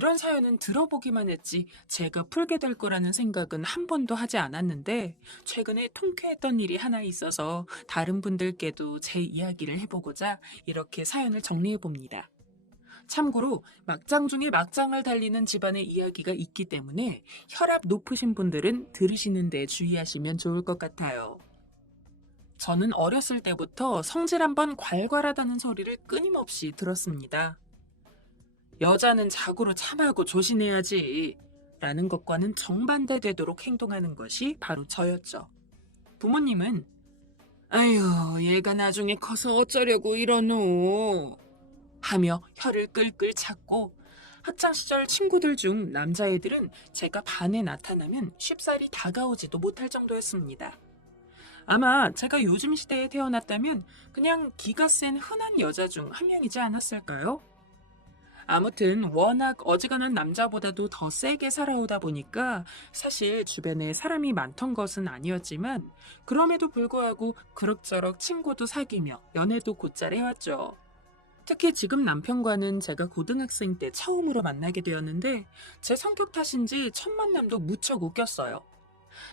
이런 사연은 들어보기만 했지 제가 풀게 될 거라는 생각은 한 번도 하지 않았는데 최근에 통쾌했던 일이 하나 있어서 다른 분들께도 제 이야기를 해보고자 이렇게 사연을 정리해 봅니다. 참고로 막장 중에 막장을 달리는 집안의 이야기가 있기 때문에 혈압 높으신 분들은 들으시는 데 주의하시면 좋을 것 같아요. 저는 어렸을 때부터 성질 한번 괄괄하다는 소리를 끊임없이 들었습니다. 여자는 자고로 참하고 조심해야지 라는 것과는 정반대되도록 행동하는 것이 바로 저였죠. 부모님은 아휴 얘가 나중에 커서 어쩌려고 이러노 하며 혀를 끌끌 찼고 학창시절 친구들 중 남자애들은 제가 반에 나타나면 쉽사리 다가오지도 못할 정도였습니다. 아마 제가 요즘 시대에 태어났다면 그냥 기가 센 흔한 여자 중 한 명이지 않았을까요? 아무튼 워낙 어지간한 남자보다도 더 세게 살아오다 보니까 사실 주변에 사람이 많던 것은 아니었지만 그럼에도 불구하고 그럭저럭 친구도 사귀며 연애도 곧잘 해왔죠. 특히 지금 남편과는 제가 고등학생 때 처음으로 만나게 되었는데 제 성격 탓인지 첫 만남도 무척 웃겼어요.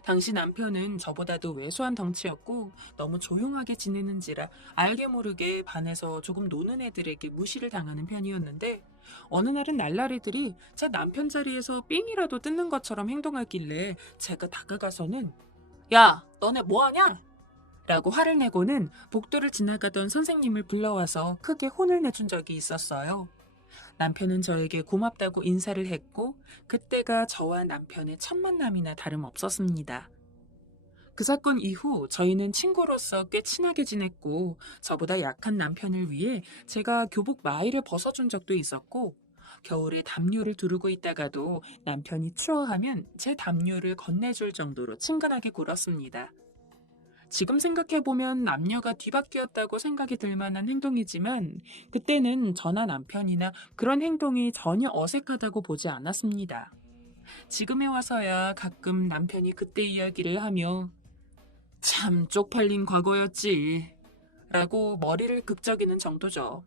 당시 남편은 저보다도 왜소한 덩치였고 너무 조용하게 지내는지라 알게 모르게 반에서 조금 노는 애들에게 무시를 당하는 편이었는데 어느 날은 날라리들이 제 남편 자리에서 삥이라도 뜯는 것처럼 행동하길래 제가 다가가서는 야, 너네 뭐하냐? 라고 화를 내고는 복도를 지나가던 선생님을 불러와서 크게 혼을 내준 적이 있었어요. 남편은 저에게 고맙다고 인사를 했고 그때가 저와 남편의 첫 만남이나 다름없었습니다. 그 사건 이후 저희는 친구로서 꽤 친하게 지냈고 저보다 약한 남편을 위해 제가 교복 마이를 벗어준 적도 있었고 겨울에 담요를 두르고 있다가도 남편이 추워하면 제 담요를 건네줄 정도로 친근하게 굴었습니다. 지금 생각해보면 남녀가 뒤바뀌었다고 생각이 들 만한 행동이지만 그때는 저나 남편이나 그런 행동이 전혀 어색하다고 보지 않았습니다. 지금에 와서야 가끔 남편이 그때 이야기를 하며 참 쪽팔린 과거였지 라고 머리를 극적이는 정도죠.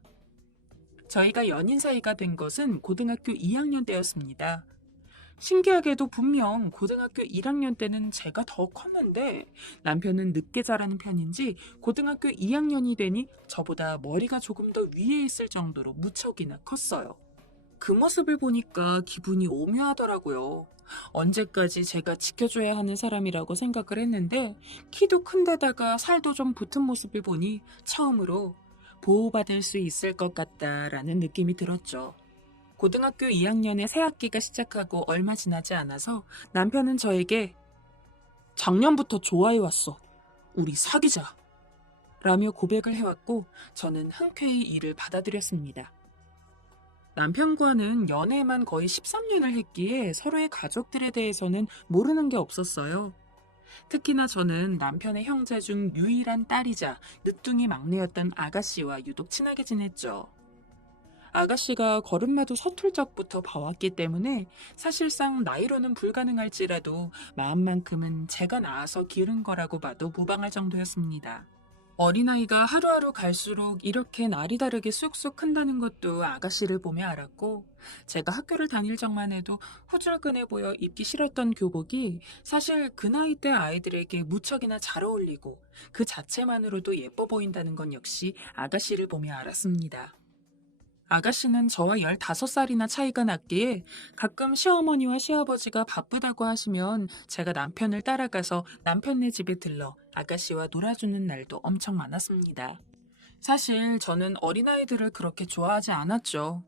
저희가 연인 사이가 된 것은 고등학교 2학년 때였습니다. 신기하게도 분명 고등학교 1학년 때는 제가 더 컸는데 남편은 늦게 자라는 편인지 고등학교 2학년이 되니 저보다 머리가 조금 더 위에 있을 정도로 무척이나 컸어요. 그 모습을 보니까 기분이 오묘하더라고요. 언제까지 제가 지켜줘야 하는 사람이라고 생각을 했는데 키도 큰데다가 살도 좀 붙은 모습을 보니 처음으로 보호받을 수 있을 것 같다라는 느낌이 들었죠. 고등학교 2학년에 새 학기가 시작하고 얼마 지나지 않아서 남편은 저에게 작년부터 좋아해왔어. 우리 사귀자. 라며 고백을 해왔고 저는 흔쾌히 이를 받아들였습니다. 남편과는 연애만 거의 13년을 했기에 서로의 가족들에 대해서는 모르는 게 없었어요. 특히나 저는 남편의 형제 중 유일한 딸이자 늦둥이 막내였던 아가씨와 유독 친하게 지냈죠. 아가씨가 걸음마도 서툴 적부터 봐왔기 때문에 사실상 나이로는 불가능할지라도 마음만큼은 제가 낳아서 기른 거라고 봐도 무방할 정도였습니다. 어린아이가 하루하루 갈수록 이렇게 날이 다르게 쑥쑥 큰다는 것도 아가씨를 보며 알았고 제가 학교를 다닐 적만 해도 후줄근해 보여 입기 싫었던 교복이 사실 그 나이 때 아이들에게 무척이나 잘 어울리고 그 자체만으로도 예뻐 보인다는 건 역시 아가씨를 보며 알았습니다. 아가씨는 저와 15살이나 차이가 났기에 가끔 시어머니와 시아버지가 바쁘다고 하시면 제가 남편을 따라가서 남편네 집에 들러 아가씨와 놀아주는 날도 엄청 많았습니다. 사실 저는 어린아이들을 그렇게 좋아하지 않았죠.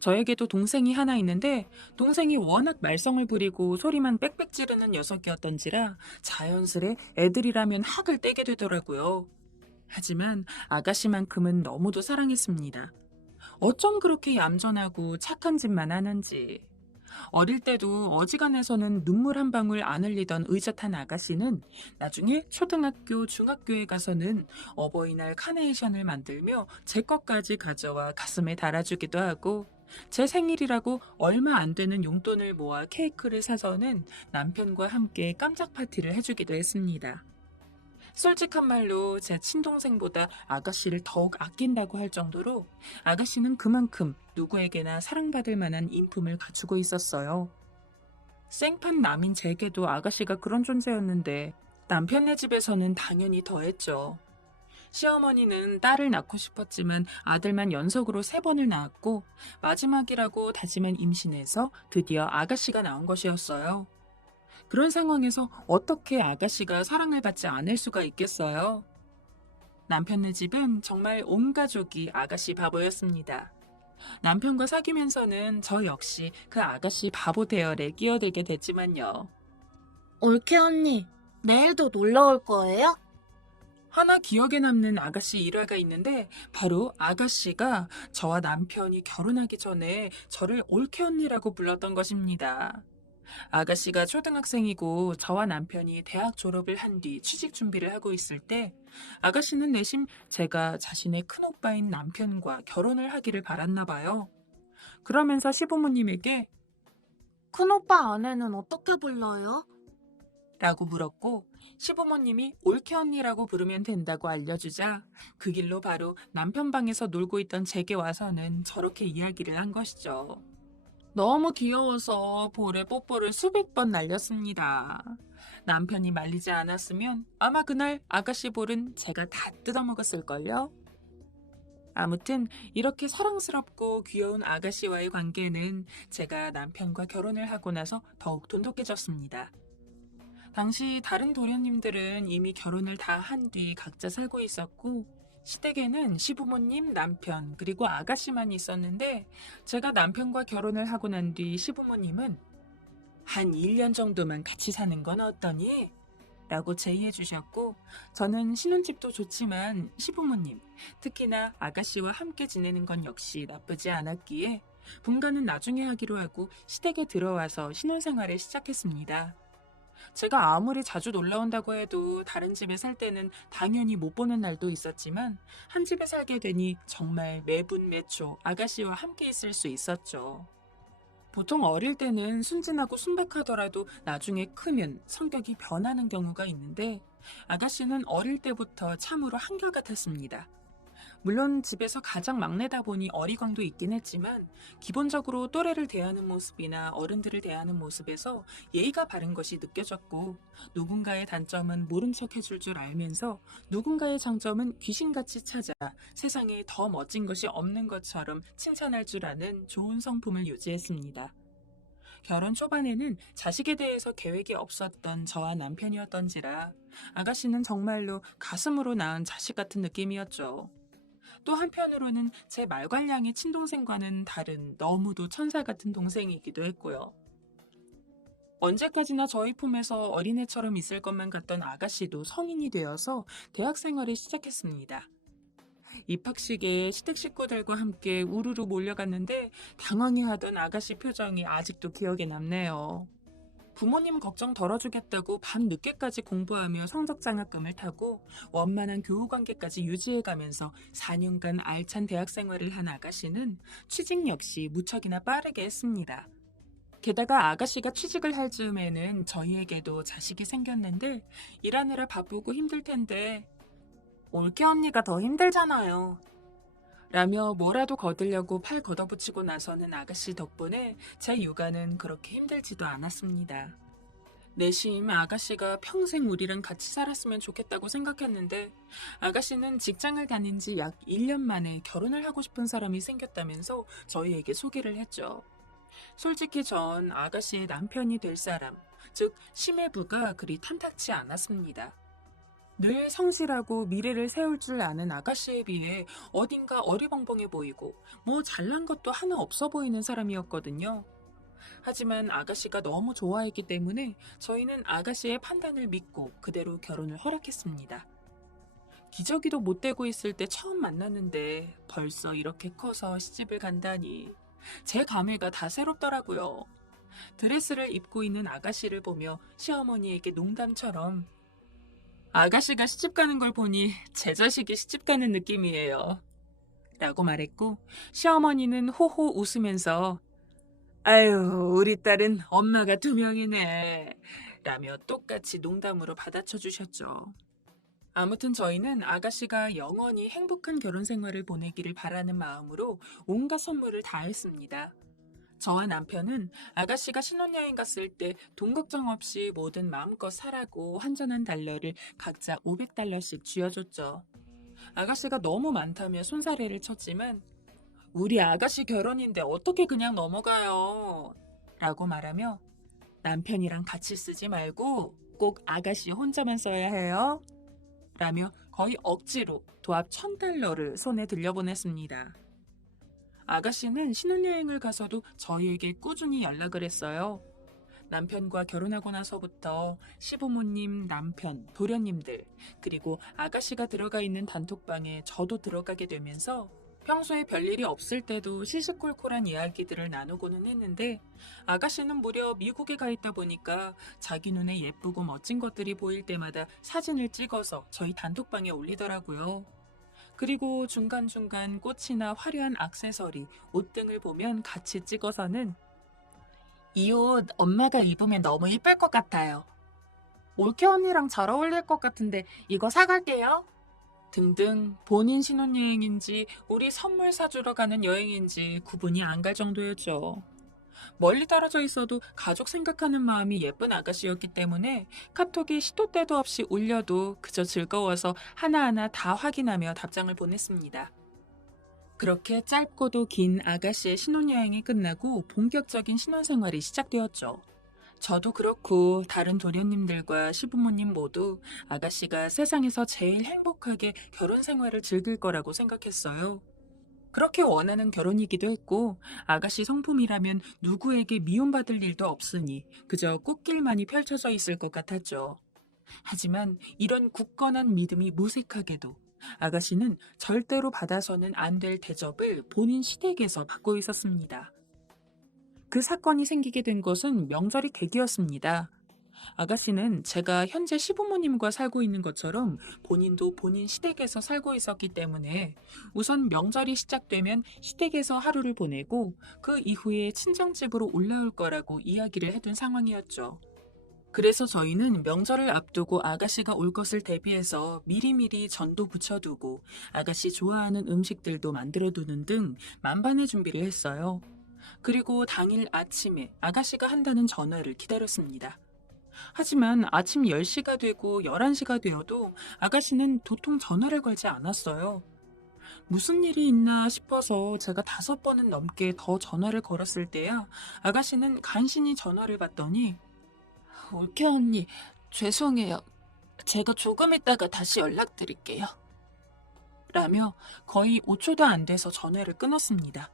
저에게도 동생이 하나 있는데 동생이 워낙 말썽을 부리고 소리만 빽빽 지르는 녀석이었던지라 자연스레 애들이라면 학을 떼게 되더라고요. 하지만 아가씨만큼은 너무도 사랑했습니다. 어쩜 그렇게 얌전하고 착한 짓만 하는지. 어릴 때도 어지간해서는 눈물 한 방울 안 흘리던 의젓한 아가씨는 나중에 초등학교, 중학교에 가서는 어버이날 카네이션을 만들며 제 것까지 가져와 가슴에 달아주기도 하고 제 생일이라고 얼마 안 되는 용돈을 모아 케이크를 사서는 남편과 함께 깜짝 파티를 해주기도 했습니다. 솔직한 말로 제 친동생보다 아가씨를 더욱 아낀다고 할 정도로 아가씨는 그만큼 누구에게나 사랑받을 만한 인품을 갖추고 있었어요. 생판 남인 제게도 아가씨가 그런 존재였는데 남편네 집에서는 당연히 더했죠. 시어머니는 딸을 낳고 싶었지만 아들만 연속으로 3번을 낳았고 마지막이라고 다짐한 임신에서 드디어 아가씨가 나온 것이었어요. 그런 상황에서 어떻게 아가씨가 사랑을 받지 않을 수가 있겠어요? 남편네 집은 정말 온 가족이 아가씨 바보였습니다. 남편과 사귀면서는 저 역시 그 아가씨 바보 대열에 끼어들게 됐지만요. 올케 언니, 내일도 놀러 올 거예요? 하나 기억에 남는 아가씨 일화가 있는데 바로 아가씨가 저와 남편이 결혼하기 전에 저를 올케 언니라고 불렀던 것입니다. 아가씨가 초등학생이고 저와 남편이 대학 졸업을 한 뒤 취직 준비를 하고 있을 때 아가씨는 내심 제가 자신의 큰오빠인 남편과 결혼을 하기를 바랐나 봐요. 그러면서 시부모님에게 큰오빠 아내는 어떻게 불러요? 라고 물었고 시부모님이 올케 언니라고 부르면 된다고 알려주자 그 길로 바로 남편 방에서 놀고 있던 제게 와서는 저렇게 이야기를 한 것이죠. 너무 귀여워서 볼에 뽀뽀를 수백 번 날렸습니다. 남편이 말리지 않았으면 아마 그날 아가씨 볼은 제가 다 뜯어먹었을걸요? 아무튼 이렇게 사랑스럽고 귀여운 아가씨와의 관계는 제가 남편과 결혼을 하고 나서 더욱 돈독해졌습니다. 당시 다른 도련님들은 이미 결혼을 다 한 뒤 각자 살고 있었고 시댁에는 시부모님, 남편, 그리고 아가씨만 있었는데 제가 남편과 결혼을 하고 난 뒤 시부모님은 한 1년 정도만 같이 사는 건 어떠니? 라고 제의해 주셨고 저는 신혼집도 좋지만 시부모님, 특히나 아가씨와 함께 지내는 건 역시 나쁘지 않았기에 분가는 나중에 하기로 하고 시댁에 들어와서 신혼생활을 시작했습니다. 제가 아무리 자주 놀러 온다고 해도 다른 집에 살 때는 당연히 못 보는 날도 있었지만 한 집에 살게 되니 정말 매분 매초 아가씨와 함께 있을 수 있었죠. 보통 어릴 때는 순진하고 순박하더라도 나중에 크면 성격이 변하는 경우가 있는데 아가씨는 어릴 때부터 참으로 한결같았습니다. 물론 집에서 가장 막내다 보니 어리광도 있긴 했지만 기본적으로 또래를 대하는 모습이나 어른들을 대하는 모습에서 예의가 바른 것이 느껴졌고 누군가의 단점은 모른 척 해줄 줄 알면서 누군가의 장점은 귀신같이 찾아 세상에 더 멋진 것이 없는 것처럼 칭찬할 줄 아는 좋은 성품을 유지했습니다. 결혼 초반에는 자식에 대해서 계획이 없었던 저와 남편이었던지라 아가씨는 정말로 가슴으로 낳은 자식 같은 느낌이었죠. 또 한편으로는 제 말괄량의 친동생과는 다른 너무도 천사 같은 동생이기도 했고요. 언제까지나 저희 품에서 어린애처럼 있을 것만 같던 아가씨도 성인이 되어서 대학 생활을 시작했습니다. 입학식에 시댁 식구들과 함께 우르르 몰려갔는데 당황해하던 아가씨 표정이 아직도 기억에 남네요. 부모님 걱정 덜어주겠다고 밤 늦게까지 공부하며 성적 장학금을 타고 원만한 교우 관계까지 유지해가면서 4년간 알찬 대학 생활을 한 아가씨는 취직 역시 무척이나 빠르게 했습니다. 게다가 아가씨가 취직을 할 즈음에는 저희에게도 자식이 생겼는데 일하느라 바쁘고 힘들 텐데 올케 언니가 더 힘들잖아요. 라며 뭐라도 거두려고 팔 걷어붙이고 나서는 아가씨 덕분에 제 육아는 그렇게 힘들지도 않았습니다. 내심 아가씨가 평생 우리랑 같이 살았으면 좋겠다고 생각했는데 아가씨는 직장을 다닌 지 약 1년 만에 결혼을 하고 싶은 사람이 생겼다면서 저희에게 소개를 했죠. 솔직히 전 아가씨의 남편이 될 사람, 즉 시매부가 그리 탐탁치 않았습니다. 늘 성실하고 미래를 세울 줄 아는 아가씨에 비해 어딘가 어리벙벙해 보이고 뭐 잘난 것도 하나 없어 보이는 사람이었거든요. 하지만 아가씨가 너무 좋아했기 때문에 저희는 아가씨의 판단을 믿고 그대로 결혼을 허락했습니다. 기저귀도 못 대고 있을 때 처음 만났는데 벌써 이렇게 커서 시집을 간다니 제 감회가 다 새롭더라고요. 드레스를 입고 있는 아가씨를 보며 시어머니에게 농담처럼 아가씨가 시집가는 걸 보니 제 자식이 시집가는 느낌이에요. 라고 말했고 시어머니는 호호 웃으면서 아유 우리 딸은 엄마가 2명이네 라며 똑같이 농담으로 받아쳐 주셨죠. 아무튼 저희는 아가씨가 영원히 행복한 결혼 생활을 보내기를 바라는 마음으로 온갖 선물을 다 했습니다. 저와 남편은 아가씨가 신혼여행 갔을 때 돈 걱정 없이 뭐든 마음껏 사라고 환전한 달러를 각자 500달러씩 쥐어줬죠. 아가씨가 너무 많다며 손사래를 쳤지만 우리 아가씨 결혼인데 어떻게 그냥 넘어가요? 라고 말하며 남편이랑 같이 쓰지 말고 꼭 아가씨 혼자만 써야 해요. 라며 거의 억지로 도합 1000달러를 손에 들려보냈습니다. 아가씨는 신혼여행을 가서도 저희에게 꾸준히 연락을 했어요. 남편과 결혼하고 나서부터 시부모님, 남편, 도련님들, 그리고 아가씨가 들어가 있는 단톡방에 저도 들어가게 되면서 평소에 별일이 없을 때도 시시콜콜한 이야기들을 나누고는 했는데 아가씨는 무려 미국에 가 있다 보니까 자기 눈에 예쁘고 멋진 것들이 보일 때마다 사진을 찍어서 저희 단톡방에 올리더라고요. 그리고 중간중간 꽃이나 화려한 액세서리, 옷 등을 보면 같이 찍어서는 이 옷 엄마가 입으면 너무 이쁠 것 같아요. 올케 언니랑 잘 어울릴 것 같은데 이거 사갈게요. 등등 본인 신혼여행인지 우리 선물 사주러 가는 여행인지 구분이 안 갈 정도였죠. 멀리 떨어져 있어도 가족 생각하는 마음이 예쁜 아가씨였기 때문에 카톡이 시도 때도 없이 울려도 그저 즐거워서 하나하나 다 확인하며 답장을 보냈습니다. 그렇게 짧고도 긴 아가씨의 신혼여행이 끝나고 본격적인 신혼생활이 시작되었죠. 저도 그렇고 다른 도련님들과 시부모님 모두 아가씨가 세상에서 제일 행복하게 결혼 생활을 즐길 거라고 생각했어요. 그렇게 원하는 결혼이기도 했고 아가씨 성품이라면 누구에게 미움받을 일도 없으니 그저 꽃길만이 펼쳐져 있을 것 같았죠. 하지만 이런 굳건한 믿음이 무색하게도 아가씨는 절대로 받아서는 안 될 대접을 본인 시댁에서 받고 있었습니다. 그 사건이 생기게 된 것은 명절이 계기였습니다. 아가씨는 제가 현재 시부모님과 살고 있는 것처럼 본인도 본인 시댁에서 살고 있었기 때문에 우선 명절이 시작되면 시댁에서 하루를 보내고 그 이후에 친정집으로 올라올 거라고 이야기를 해둔 상황이었죠. 그래서 저희는 명절을 앞두고 아가씨가 올 것을 대비해서 미리미리 전도 부쳐두고 아가씨 좋아하는 음식들도 만들어두는 등 만반의 준비를 했어요. 그리고 당일 아침에 아가씨가 한다는 전화를 기다렸습니다. 하지만 아침 10시가 되고 11시가 되어도 아가씨는 도통 전화를 걸지 않았어요. 무슨 일이 있나 싶어서 제가 5번은 넘게 더 전화를 걸었을 때야 아가씨는 간신히 전화를 받더니 올케 언니, 죄송해요. 제가 조금 있다가 다시 연락드릴게요. 라며 거의 5초도 안 돼서 전화를 끊었습니다.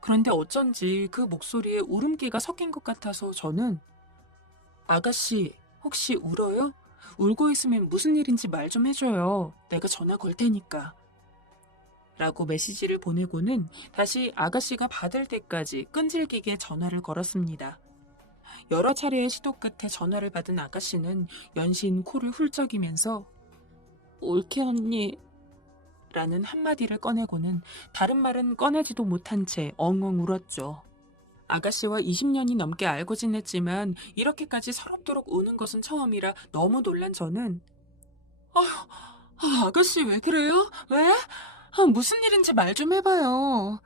그런데 어쩐지 그 목소리에 울음기가 섞인 것 같아서 저는 아가씨, 혹시 울어요? 울고 있으면 무슨 일인지 말 좀 해줘요. 내가 전화 걸 테니까. 라고 메시지를 보내고는 다시 아가씨가 받을 때까지 끈질기게 전화를 걸었습니다. 여러 차례의 시도 끝에 전화를 받은 아가씨는 연신 코를 훌쩍이면서 올케 언니 라는 한마디를 꺼내고는 다른 말은 꺼내지도 못한 채 엉엉 울었죠. 아가씨와 20년이 넘게 알고 지냈지만 이렇게까지 서럽도록 우는 것은 처음이라 너무 놀란 저는 아가씨 왜 그래요? 왜? 무슨 일인지 말 좀 해봐요.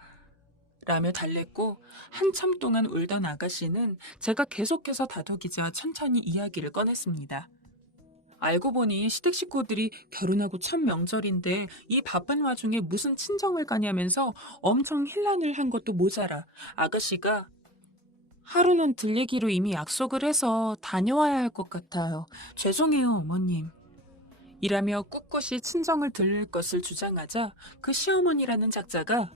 라며 달랬고 한참 동안 울던 아가씨는 제가 계속해서 다독이자 천천히 이야기를 꺼냈습니다. 알고 보니 시댁 식구들이 결혼하고 첫 명절인데 이 바쁜 와중에 무슨 친정을 가냐면서 엄청 힐난을 한 것도 모자라 아가씨가 하루는 들리기로 이미 약속을 해서 다녀와야 할 것 같아요. 죄송해요, 어머님. 이라며 꿋꿋이 친정을 들릴 것을 주장하자 그 시어머니라는 작자가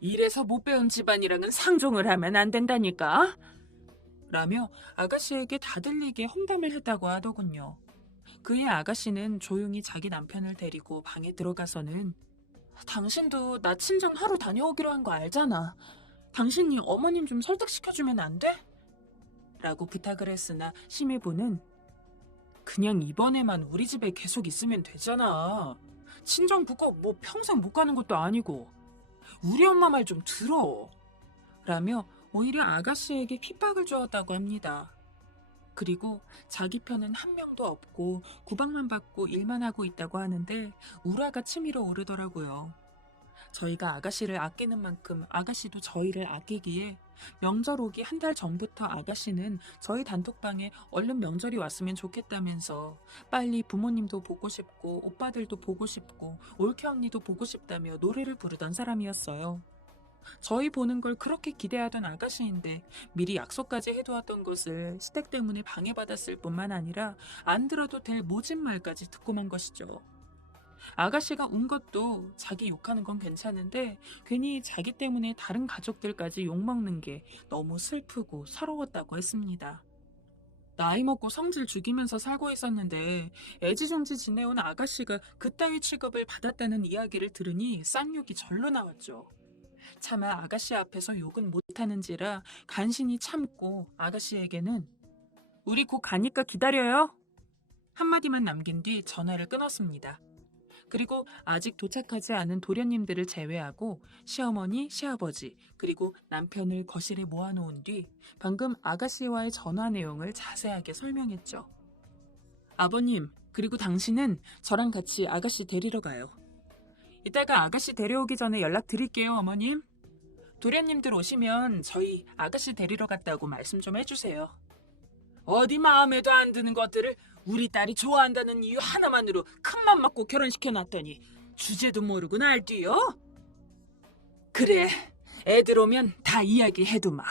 이래서 못 배운 집안이랑은 상종을 하면 안 된다니까? 라며 아가씨에게 다들리게 험담을 했다고 하더군요. 그의 아가씨는 조용히 자기 남편을 데리고 방에 들어가서는 당신도 나 친정 하루 다녀오기로 한 거 알잖아. 당신이 어머님 좀 설득시켜주면 안 돼? 라고 부탁을 했으나 심해부는 그냥 이번에만 우리 집에 계속 있으면 되잖아. 친정 그거 뭐 평생 못 가는 것도 아니고. 우리 엄마 말 좀 들어. 라며 오히려 아가씨에게 핍박을 주었다고 합니다. 그리고 자기 편은 한 명도 없고 구박만 받고 일만 하고 있다고 하는데 우라가 치밀어 오르더라고요. 저희가 아가씨를 아끼는 만큼 아가씨도 저희를 아끼기에 명절 오기 한 달 전부터 아가씨는 저희 단톡방에 얼른 명절이 왔으면 좋겠다면서 빨리 부모님도 보고 싶고 오빠들도 보고 싶고 올케 언니도 보고 싶다며 노래를 부르던 사람이었어요. 저희 보는 걸 그렇게 기대하던 아가씨인데 미리 약속까지 해두었던 것을 시댁 때문에 방해받았을 뿐만 아니라 안 들어도 될 모진 말까지 듣고 만 것이죠. 아가씨가 운 것도 자기 욕하는 건 괜찮은데 괜히 자기 때문에 다른 가족들까지 욕먹는 게 너무 슬프고 서러웠다고 했습니다. 나이 먹고 성질 죽이면서 살고 있었는데 애지중지 지내온 아가씨가 그따위 취급을 받았다는 이야기를 들으니 쌍욕이 절로 나왔죠. 차마 아가씨 앞에서 욕은 못하는지라 간신히 참고 아가씨에게는 우리 곧 가니까 기다려요 한마디만 남긴 뒤 전화를 끊었습니다. 그리고 아직 도착하지 않은 도련님들을 제외하고 시어머니, 시아버지, 그리고 남편을 거실에 모아놓은 뒤 방금 아가씨와의 전화 내용을 자세하게 설명했죠. 아버님, 그리고 당신은 저랑 같이 아가씨 데리러 가요. 이따가 아가씨 데려오기 전에 연락드릴게요, 어머님. 도련님들 오시면 저희 아가씨 데리러 갔다고 말씀 좀 해주세요. 어디 마음에도 안 드는 것들을 우리 딸이 좋아한다는 이유 하나만으로 큰맘 먹고 결혼시켜놨더니 주제도 모르고 날뛰어? 그래, 애들 오면 다 이야기해두마.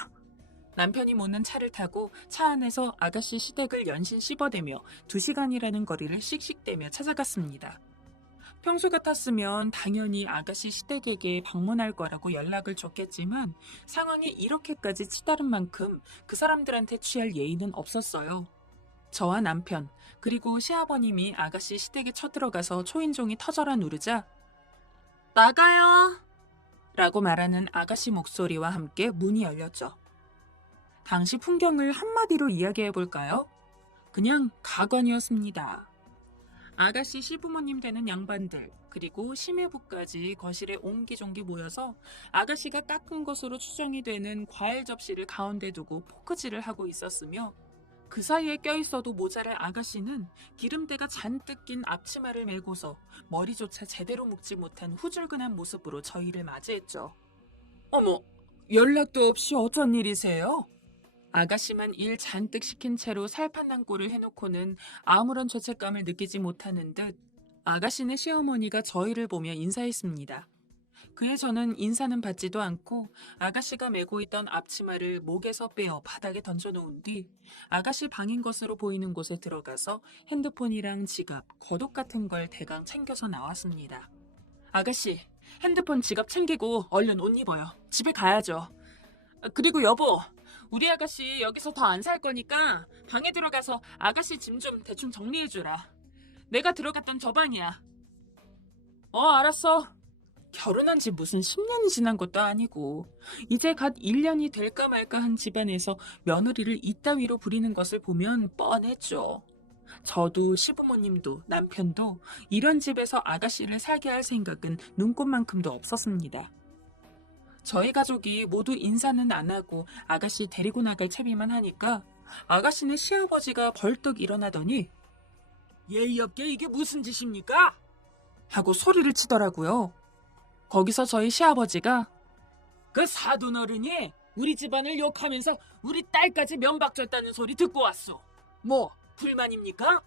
남편이 모는 차를 타고 차 안에서 아가씨 시댁을 연신 씹어대며 2시간이라는 거리를 씩씩대며 찾아갔습니다. 평소 같았으면 당연히 아가씨 시댁에게 방문할 거라고 연락을 줬겠지만 상황이 이렇게까지 치달은 만큼 그 사람들한테 취할 예의는 없었어요. 저와 남편 그리고 시아버님이 아가씨 시댁에 쳐들어가서 초인종이 터져라 누르자 나가요! 라고 말하는 아가씨 목소리와 함께 문이 열렸죠. 당시 풍경을 한마디로 이야기해볼까요? 그냥 가관이었습니다. 아가씨 시부모님 되는 양반들 그리고 심해부까지 거실에 옹기종기 모여서 아가씨가 깎은 것으로 추정이 되는 과일 접시를 가운데 두고 포크질을 하고 있었으며 그 사이에 껴있어도 모자랄 아가씨는 기름때가 잔뜩 낀 앞치마를 메고서 머리조차 제대로 묶지 못한 후줄근한 모습으로 저희를 맞이했죠. 어머, 연락도 없이 어쩐 일이세요? 아가씨만 일 잔뜩 시킨 채로 살판난 꼴을 해놓고는 아무런 죄책감을 느끼지 못하는 듯 아가씨네 시어머니가 저희를 보며 인사했습니다. 그에 저는 인사는 받지도 않고 아가씨가 메고 있던 앞치마를 목에서 빼어 바닥에 던져놓은 뒤 아가씨 방인 것으로 보이는 곳에 들어가서 핸드폰이랑 지갑, 겉옷 같은 걸 대강 챙겨서 나왔습니다. 아가씨, 핸드폰 지갑 챙기고 얼른 옷 입어요. 집에 가야죠. 그리고 여보, 우리 아가씨 여기서 더 안 살 거니까 방에 들어가서 아가씨 짐 좀 대충 정리해주라. 내가 들어갔던 저 방이야. 알았어. 결혼한 지 무슨 10년이 지난 것도 아니고 이제 갓 1년이 될까 말까 한 집안에서 며느리를 이따위로 부리는 것을 보면 뻔했죠. 저도 시부모님도 남편도 이런 집에서 아가씨를 살게 할 생각은 눈꼽만큼도 없었습니다. 저희 가족이 모두 인사는 안 하고 아가씨 데리고 나갈 채비만 하니까 아가씨네 시아버지가 벌떡 일어나더니 예의 없게 이게 무슨 짓입니까? 하고 소리를 치더라고요. 거기서 저희 시아버지가 그 사돈 어른이 우리 집안을 욕하면서 우리 딸까지 면박졌다는 소리 듣고 왔어. 뭐 불만입니까?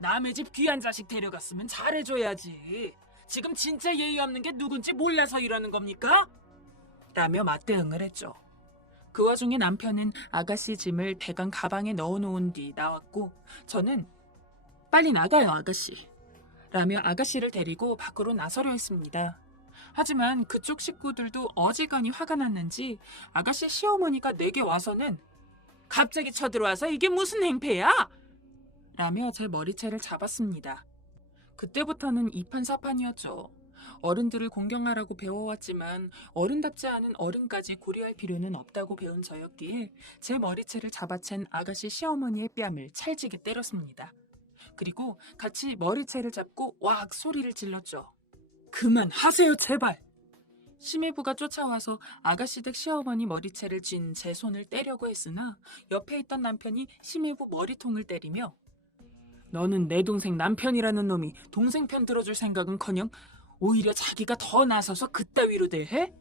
남의 집 귀한 자식 데려갔으면 잘해줘야지. 지금 진짜 예의 없는 게 누군지 몰라서 이러는 겁니까? 라며 맞대응을 했죠. 그 와중에 남편은 아가씨 짐을 대강 가방에 넣어놓은 뒤 나왔고 저는 빨리 나가요 아가씨 라며 아가씨를 데리고 밖으로 나서려 했습니다. 하지만 그쪽 식구들도 어지간히 화가 났는지 아가씨 시어머니가 내게 와서는 갑자기 쳐들어와서 이게 무슨 행패야? 라며 제 머리채를 잡았습니다. 그때부터는 이판사판이었죠. 어른들을 공경하라고 배워왔지만 어른답지 않은 어른까지 고려할 필요는 없다고 배운 저였기에 제 머리채를 잡아챈 아가씨 시어머니의 뺨을 찰지게 때렸습니다. 그리고 같이 머리채를 잡고 왁 소리를 질렀죠. 그만하세요 제발. 심해부가 쫓아와서 아가씨 댁 시어머니 머리채를 쥔 제 손을 떼려고 했으나 옆에 있던 남편이 심해부 머리통을 때리며 너는 내 동생 남편이라는 놈이 동생 편 들어줄 생각은커녕 오히려 자기가 더 나서서 그따위로 대해?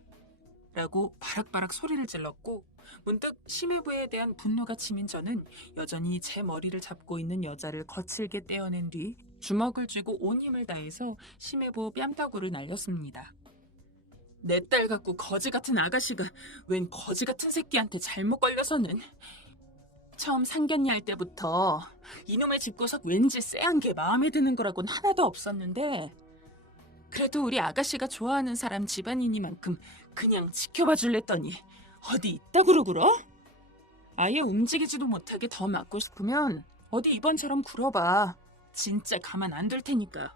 라고 바락바락 소리를 질렀고 문득 심해부에 대한 분노가 치민 저는 여전히 제 머리를 잡고 있는 여자를 거칠게 떼어낸 뒤 주먹을 쥐고 온 힘을 다해서 심해부 뺨따구를 날렸습니다. 내 딸 갖고 거지 같은 아가씨가 웬 거지 같은 새끼한테 잘못 걸려서는. 처음 상견례 할 때부터 이놈의 집구석 왠지 쎄한 게 마음에 드는 거라곤 하나도 없었는데 그래도 우리 아가씨가 좋아하는 사람 집안이니만큼 그냥 지켜봐 줄랬더니 어디 있다구로 굴어? 아예 움직이지도 못하게 더 맞고 싶으면 어디 이번처럼 굴어봐. 진짜 가만 안 둘 테니까.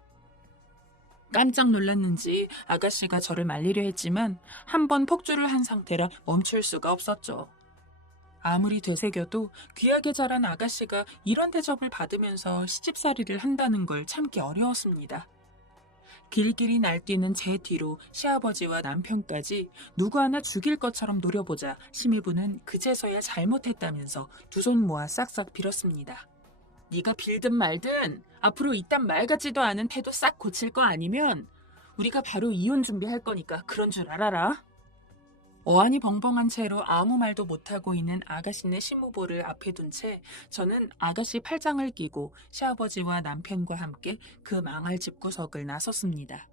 깜짝 놀랐는지 아가씨가 저를 말리려 했지만 한 번 폭주를 한 상태라 멈출 수가 없었죠. 아무리 되새겨도 귀하게 자란 아가씨가 이런 대접을 받으면서 시집살이를 한다는 걸 참기 어려웠습니다. 길길이 날뛰는 제 뒤로 시아버지와 남편까지 누구 하나 죽일 것처럼 노려보자 심해부는 그제서야 잘못했다면서 두 손 모아 싹싹 빌었습니다. 네가 빌든 말든 앞으로 이딴 말 같지도 않은 태도 싹 고칠 거 아니면 우리가 바로 이혼 준비할 거니까 그런 줄 알아라. 어안이 벙벙한 채로 아무 말도 못하고 있는 아가씨네 시무보를 앞에 둔 채 저는 아가씨 팔짱을 끼고 시아버지와 남편과 함께 그 망할 집구석을 나섰습니다.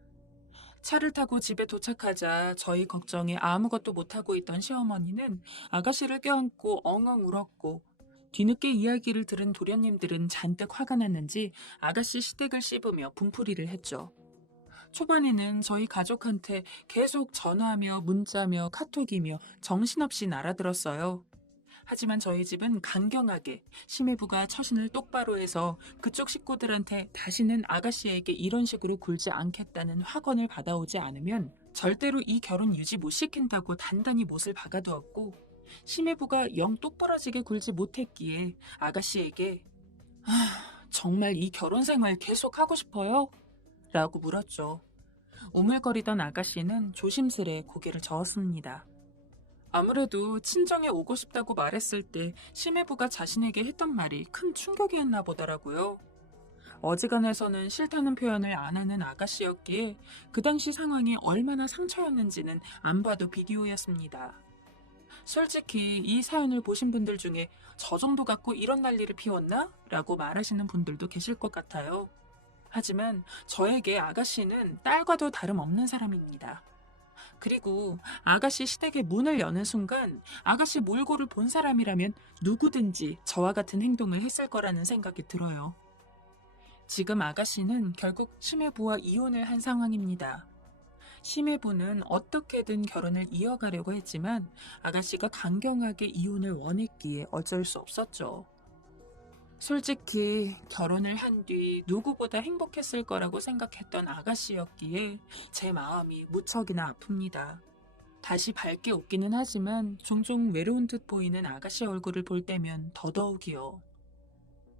차를 타고 집에 도착하자 저희 걱정에 아무것도 못하고 있던 시어머니는 아가씨를 껴안고 엉엉 울었고 뒤늦게 이야기를 들은 도련님들은 잔뜩 화가 났는지 아가씨 시댁을 씹으며 분풀이를 했죠. 초반에는 저희 가족한테 계속 전화하며 문자며 카톡이며 정신없이 날아들었어요. 하지만 저희 집은 강경하게 심해부가 처신을 똑바로 해서 그쪽 식구들한테 다시는 아가씨에게 이런 식으로 굴지 않겠다는 확언을 받아오지 않으면 절대로 이 결혼 유지 못 시킨다고 단단히 못을 박아두었고 심해부가 영 똑부러지게 굴지 못했기에 아가씨에게 정말 이 결혼 생활 계속하고 싶어요? 라고 물었죠. 오물거리던 아가씨는 조심스레 고개를 저었습니다. 아무래도 친정에 오고 싶다고 말했을 때 심해부가 자신에게 했던 말이 큰 충격이었나 보더라고요. 어지간해서는 싫다는 표현을 안 하는 아가씨였기에 그 당시 상황이 얼마나 상처였는지는 안 봐도 비디오였습니다. 솔직히 이 사연을 보신 분들 중에 저 정도 갖고 이런 난리를 피웠나? 라고 말하시는 분들도 계실 것 같아요. 하지만 저에게 아가씨는 딸과도 다름없는 사람입니다. 그리고 아가씨 시댁의 문을 여는 순간 아가씨 몰골을 본 사람이라면 누구든지 저와 같은 행동을 했을 거라는 생각이 들어요. 지금 아가씨는 결국 심해부와 이혼을 한 상황입니다. 심해부는 어떻게든 결혼을 이어가려고 했지만 아가씨가 강경하게 이혼을 원했기에 어쩔 수 없었죠. 솔직히 결혼을 한 뒤 누구보다 행복했을 거라고 생각했던 아가씨였기에 제 마음이 무척이나 아픕니다. 다시 밝게 웃기는 하지만 종종 외로운 듯 보이는 아가씨 얼굴을 볼 때면 더더욱이요.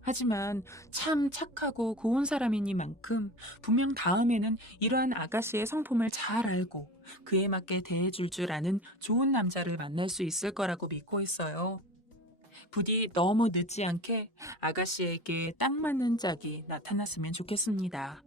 하지만 참 착하고 고운 사람이니만큼 분명 다음에는 이러한 아가씨의 성품을 잘 알고 그에 맞게 대해줄 줄 아는 좋은 남자를 만날 수 있을 거라고 믿고 있어요. 부디 너무 늦지 않게 아가씨에게 딱 맞는 짝이 나타났으면 좋겠습니다.